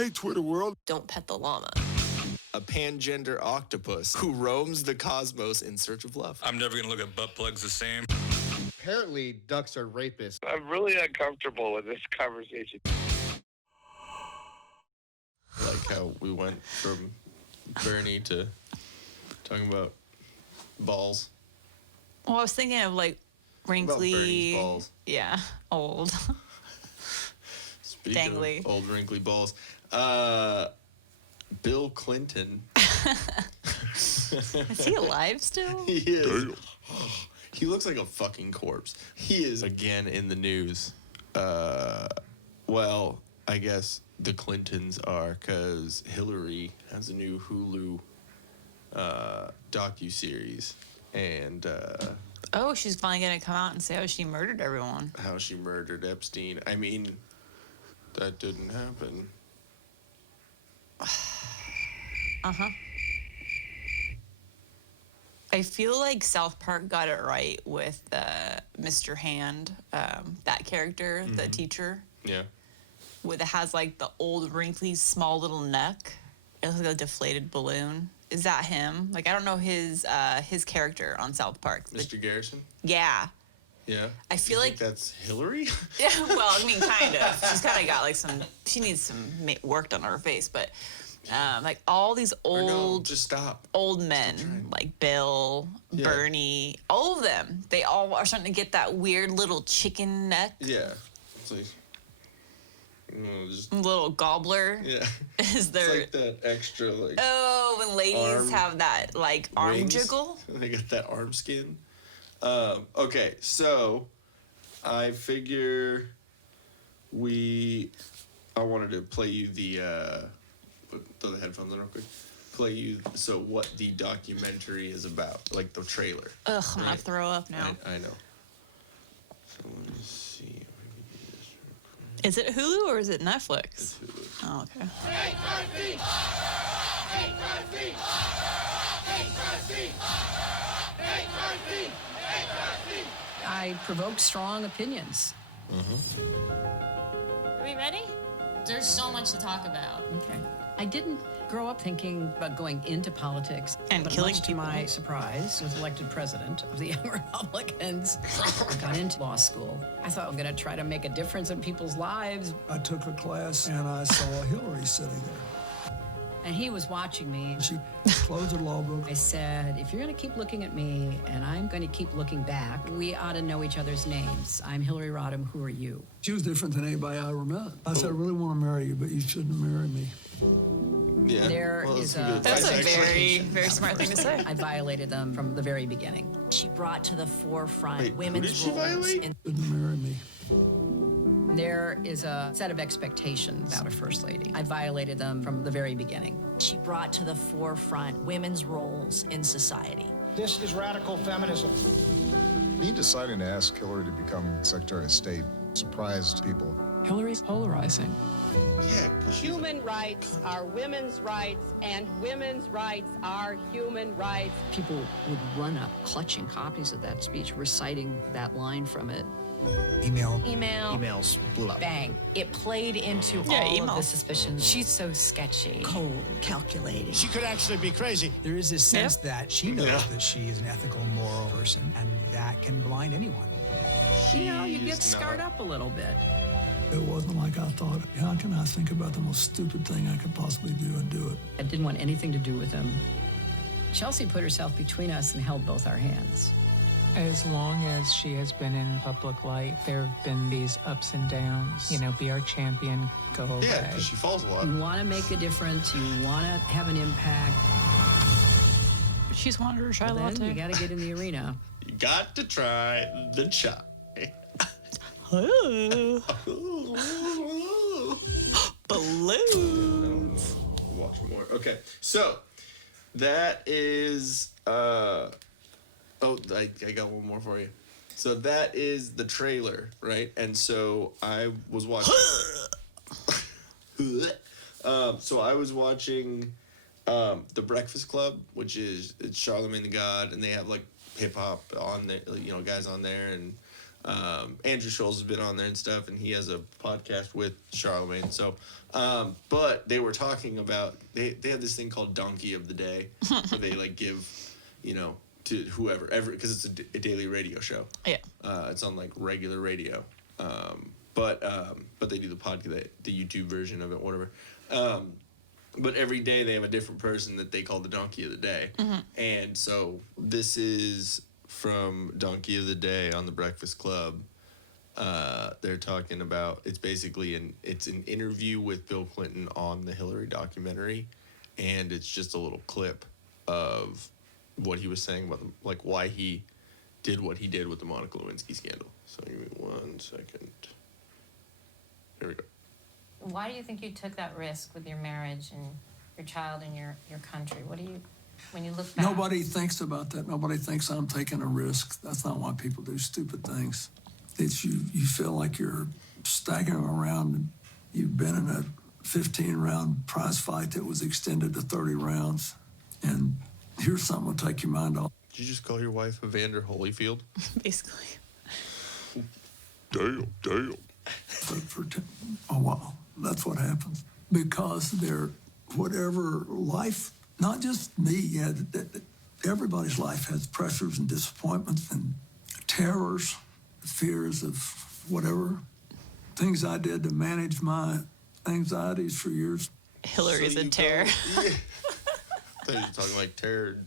Hey, Twitter world. Don't pet the llama. A pangender octopus who roams the cosmos in search of love. I'm never going to look at butt plugs the same. Apparently, ducks are rapists. I'm really uncomfortable with this conversation. Like how we went from Bernie to talking about balls. Well, I was thinking of like wrinkly. About Bernie's balls. Yeah, old. Speaking Dangly. of old wrinkly balls, Bill Clinton. Is he alive still? He is. He looks like a fucking corpse. He is again in the news. Well, I guess the Clintons are because Hillary has a new Hulu Docu-Series. And Oh, she's finally gonna come out and say how she murdered everyone. how she murdered Epstein. I mean, that didn't happen. Uh-huh. I feel like South Park got it right with Mr. Hand, that character, the teacher. Yeah. With it has like the old wrinkly small little neck. It looks like a deflated balloon. Is that him? Like I don't know his character on South Park. Mr. Garrison? Yeah. Yeah. I feel You like think that's Hillary? yeah. Well, I mean, kind of. She's kind of got like some. She needs some work done on her face, but like all these Or no, old just stop. old men like Bill, Yeah. Bernie, all of them. They all are starting to get that weird little chicken neck, Yeah. It's like, just, little gobbler. yeah. Is there? It's like that extra, like, Oh, when ladies arm have that like arm wings. jiggle. They got that arm skin. Okay, so I figure I wanted to play you throw the headphones on real quick. Play you, so what the documentary is about, like the trailer. Ugh, I'm gonna Right. throw up now. I know. So let me see. If I can do this real quick. Is it Hulu or is it Netflix? It's Hulu. Oh, okay. I provoked strong opinions. Are we ready? There's so much to talk about. Okay. I didn't grow up thinking about going into politics. And but killing much to people. my surprise, was elected president of the Young Republicans. I got into law school. I thought I'm going to try to make a difference in people's lives. I took a class and I saw Hillary sitting there. And he was watching me. She closed her law book. I said, if you're going to keep looking at me and I'm going to keep looking back, we ought to know each other's names. I'm Hillary Rodham. Who are you? She was different than anybody I ever met. I said, I really want to marry you, but you shouldn't marry me. Yeah. There Well, is that's some good That's a advice, very, actually. very smart thing to say. I violated them from the very beginning. She brought to the forefront Wait, who women's did she roles violate? in Shouldn't marry me. There is a set of expectations about a first lady. I violated them from the very beginning. She brought to the forefront women's roles in society. This is radical feminism. Me deciding to ask Hillary to become Secretary of State surprised people. Hillary's polarizing. Yeah, because she's Human rights are women's rights, and women's rights are human rights. People would run up clutching copies of that speech, reciting that line from it. Email. Emails blew up. bang. It played into Yeah, all email. of the suspicions. She's so sketchy. Cold, calculating. She could actually be crazy. There is this sense that she knows that she is an ethical, moral person, and that can blind anyone. You know, you get She's scarred not- up a little bit. It wasn't like I thought. How can I think about the most stupid thing I could possibly do and do it? I didn't want anything to do with them. Chelsea put herself between us and held both our hands. As long as she has been in public light, there have been these ups and downs. You know, be our champion, go away. Yeah, because she falls a lot. You want to make a difference. You want to have an impact. She's wanted her chai Well, then latte. you got to get in the arena. You got to try the chai. Balloons. Watch more. Okay, so that is I got one more for you. So that is the trailer, right? And so I was watching. So I was watching The Breakfast Club, which is it's Charlamagne the God, and they have like hip hop on there, you know, guys on there, and Andrew Scholes has been on there and stuff, and he has a podcast with Charlemagne. So, but they were talking about they have this thing called Donkey of the Day, where they like give, to whoever because it's a daily radio show. Yeah. It's on like regular radio, but they do the YouTube version of it, whatever. But every day they have a different person that they call the Donkey of the Day, and so this is from Donkey of the Day on the Breakfast Club. They're talking about it's basically an interview with Bill Clinton on the Hillary documentary, and it's just a little clip of what he was saying about like why he did what he did with the Monica Lewinsky scandal. So give me 1 second. Here we go. Why do you think you took that risk with your marriage and your child and your country? What do you, when you look back? Nobody thinks about that. Nobody thinks I'm taking a risk. That's not why people do stupid things. It's you feel like you're staggering around. And you've been in a 15-round prize fight that was extended to 30 rounds. And here's something that'll take your mind off. Did you just call your wife Evander Holyfield? Basically. Damn. For a while. That's what happens. Because they're, whatever life, not just me, everybody's life has pressures and disappointments and terrors, fears of whatever. Things I did to manage my anxieties for years. Hillary's a terror. I thought you were talking like terror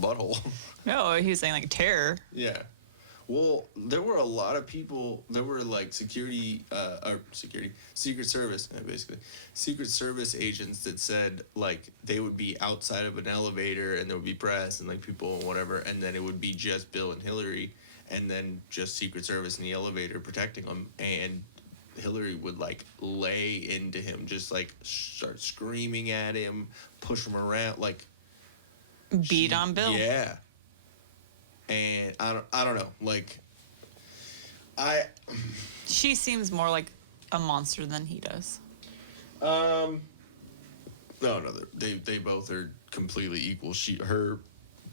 butthole. No, he was saying like terror. Yeah. Well, there were a lot of people, there were like Secret Service, basically. Secret Service agents that said like they would be outside of an elevator and there would be press and like people and whatever, and then it would be just Bill and Hillary and then just Secret Service in the elevator protecting them, and Hillary would like lay into him, just like start screaming at him, push him around, like beat on Bill. Yeah. And I don't know, like she seems more like a monster than he does. No, they both are completely equal. Her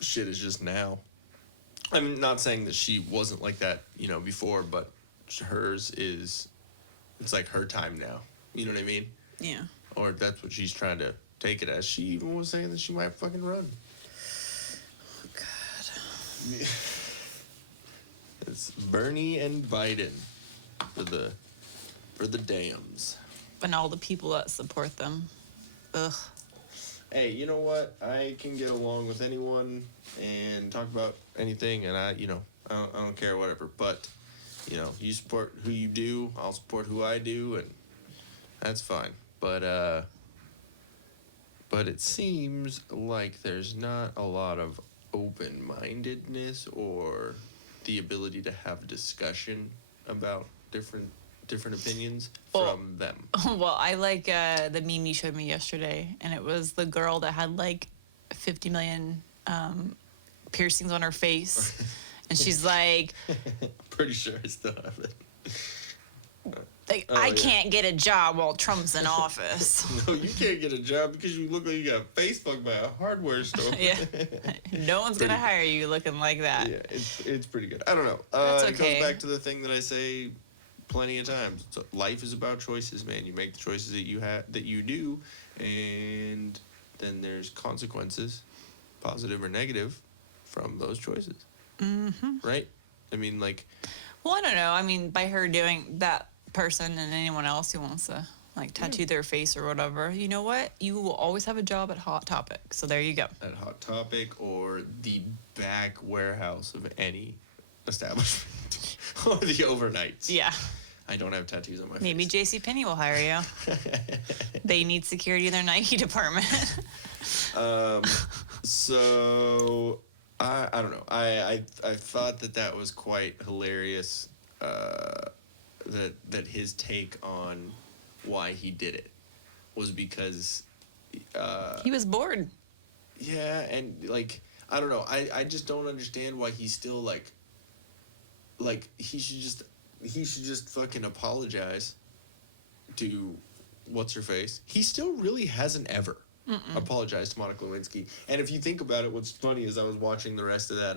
shit is just now. I'm not saying that she wasn't like that, before, but hers is, it's like her time now. You know what I mean? Yeah. Or that's what she's trying to take it as. She even was saying that she might fucking run. It's Bernie and Biden for the dams. And all the people that support them. Ugh. Hey, you know what? I can get along with anyone and talk about anything, and I don't care, whatever. But, you support who you do, I'll support who I do, and that's fine. But it seems like there's not a lot of open-mindedness or the ability to have a discussion about different opinions from them. Well, I like the meme you showed me yesterday, and it was the girl that had like 50 million piercings on her face, and she's like, pretty sure I still have it. I can't get a job while Trump's in office. No, you can't get a job because you look like you got face fucked by a hardware store. Yeah. No one's going to hire you looking like that. Yeah, it's pretty good. I don't know. That's It okay. goes back to the thing that I say plenty of times. So life is about choices, man. You make the choices that you do, and then there's consequences, positive or negative, from those choices. Mm-hmm. Right? I mean, like... Well, I don't know. I mean, by her doing that person and anyone else who wants to like tattoo their face or whatever, you know what? You will always have a job at Hot Topic. So there you go. At Hot Topic or the back warehouse of any establishment. Or the overnights. Yeah. I don't have tattoos on my Maybe face. JCPenney will hire you. They need security in their Nike department. So I don't know. I thought that was quite hilarious. That his take on why he did it was because he was bored. Yeah, and like I don't know. I just don't understand why he's still like he should just fucking apologize to what's her face. He still really hasn't ever apologized to Monica Lewinsky. And if you think about it, what's funny is I was watching the rest of that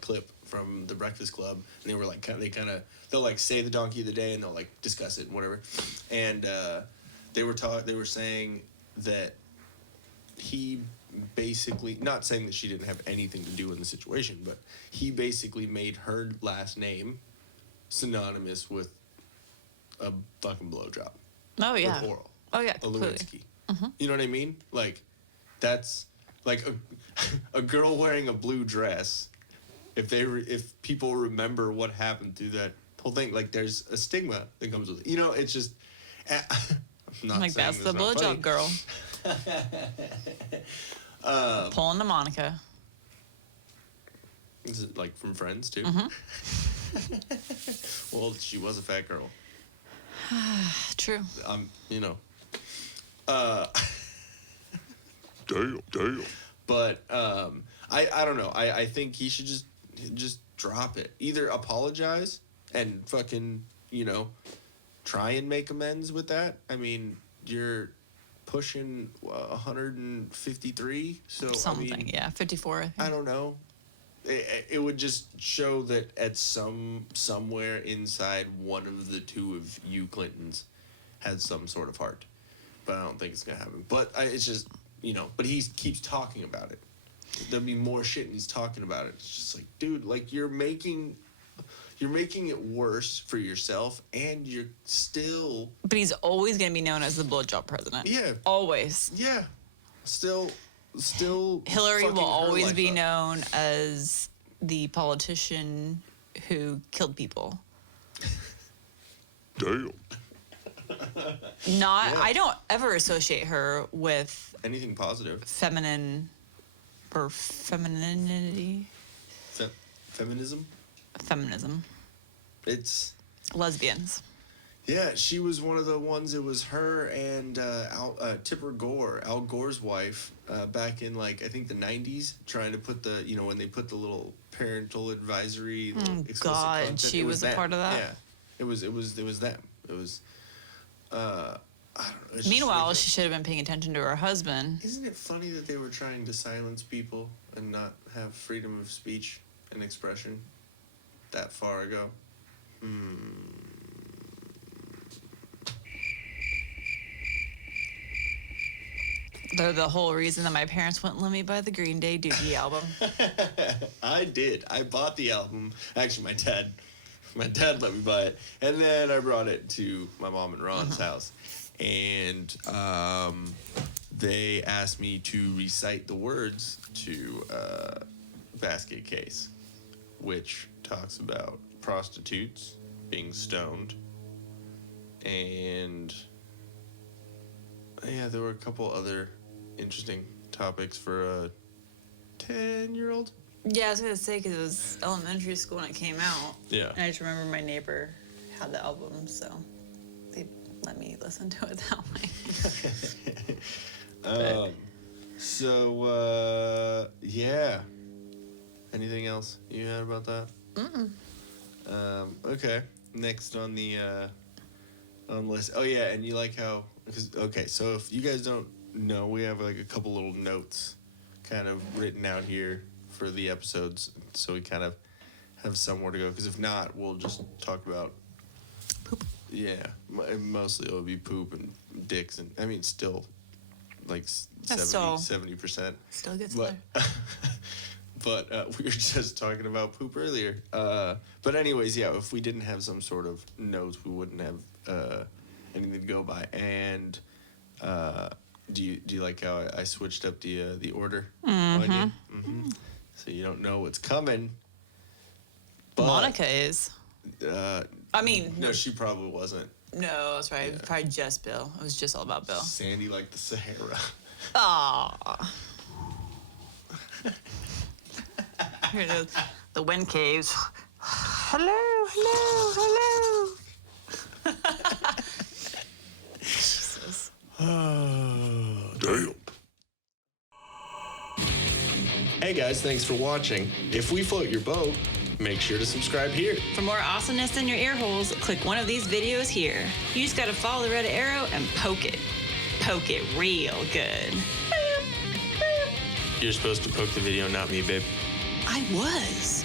clip from the Breakfast Club, and they were like, they'll like say the donkey of the day, and they'll like discuss it and whatever, and they were saying that he basically, not saying that she didn't have anything to do in the situation, but he basically made her last name synonymous with a fucking blowjob. Oh yeah. With oral. Oh yeah. A Completely. Lewinsky. You know what I mean? Like, that's like a girl wearing a blue dress. If people remember what happened through that whole thing, like there's a stigma that comes with it. You know, it's just. I'm not Like saying that's the it's not funny. blowjob girl. Pulling the Monica. Is it like from Friends too? Well, she was a fat girl. True. You know. Damn. But I don't know. I think he should just drop it. Either apologize and fucking, you know, try and make amends with that. I mean, you're pushing 153, so Something, I mean, yeah, 54. I think. I don't know. It would just show that at somewhere inside one of the two of you Clintons has some sort of heart, but I don't think it's gonna happen. But it's just, you know. But he keeps talking about it. There'll be more shit, and he's talking about it. It's just like, dude, like you're making it worse for yourself, and you're still. But he's always gonna be known as the blowjob president. Yeah. Always. Yeah. Still. Hillary fucking will her always life be up. known as the politician who killed people. Damn. I don't ever associate her with anything positive. Feminine or femininity. Feminism? Feminism. It's lesbians. Yeah, she was one of the ones. It was her and Tipper Gore, Al Gore's wife, back in like I think the 90s, trying to put the, you know, when they put the little parental advisory. Explicit God, content, she it was a them. part of that? Yeah, it was them. It was. I don't know. It's just Meanwhile, like she should have been paying attention to her husband. Isn't it funny that they were trying to silence people and not have freedom of speech and expression that far ago? They're the whole reason that my parents wouldn't let me buy the Green Day Doogie album. I did. I bought the album. Actually, my dad let me buy it, and then I brought it to my mom and Ron's house, and they asked me to recite the words to Basket Case, which talks about prostitutes being stoned, and yeah, there were a couple other interesting topics for a 10-year-old. Yeah, I was gonna say because it was elementary school when it came out. Yeah. And I just remember my neighbor had the album, so they let me listen to it that way. Yeah. Anything else you had about that? Okay. Next on the list. Oh yeah, and you like how? Okay, so if you guys don't know, we have like a couple little notes, kind of written out here for the episodes, so we kind of have somewhere to go. Because if not, we'll just talk about poop. Yeah, mostly it'll be poop and dicks, and I mean still like 70%. Still gets But we were just talking about poop earlier. But anyways, yeah, if we didn't have some sort of notes, we wouldn't have anything to go by. And do you like how I switched up the order on you? So you don't know what's coming. But, Monica is. I mean, no, she probably wasn't. No, that's right. Yeah. Probably just Bill. It was just all about Bill. Sandy like the Sahara. Aww. Here it is. The wind caves. Hello. Jesus. Damn. Hey guys, thanks for watching. If we float your boat, make sure to subscribe here. For more awesomeness in your ear holes, click one of these videos here. You just gotta follow the red arrow and poke it. Poke it real good. You're supposed to poke the video, not me, babe. I was.